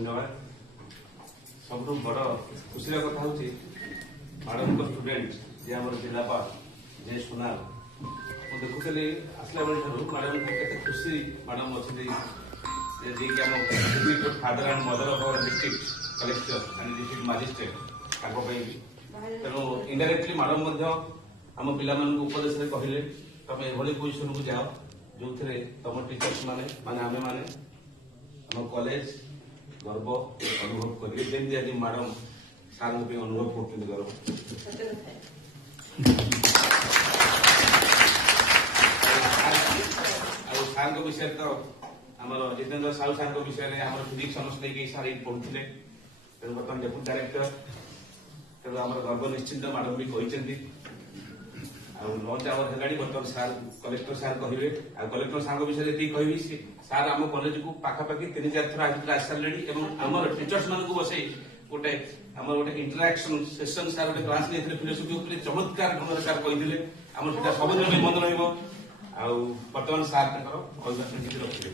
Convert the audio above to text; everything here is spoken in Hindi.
धन्यवाद सब बड़ खुशी कथा हूँ मैडम को स्टूडेंट जे आम जिलापाल जे सोनार मुझे देखुली आसला बेल मैडम के खुशी मैडम अच्छे father and mother of our district collector and district magistrate तेणु इनडायरेक्टली मैडम आम पिला उपदेश कहले तुम ये पोजिशन को जाओ जो तुम टीचर्स माने आमे माने आम कॉलेज गर्व अनुभव करेंगे जमी आज मैडम सार अनुभव कर गर्व सार विषय तो आम जितेन्द्र साहू सार विषय में आम फिजिक्स समस्त नहीं सार पढ़ुते तेणु बर्तमान डेप्यूटी डायरेक्टर तेणु आम गर्व निश्चिंत मैडम भी कहते लंच आवर है बर्तमान सार कलेक्टर सार कहे कलेक्टर सार विषय ये कहि सार आम कॉलेज को पाखापाखि 3-4 थर आज सारे आम टीचर्स मान बस गोटे आम गोटे इंटराक्शन सेसन सार गोटे क्लास नहीं फिलोसफी चमत्कार ढंग सार कही आम सब दिन मन रहा बर्तमान सार अभिभाषण रखिए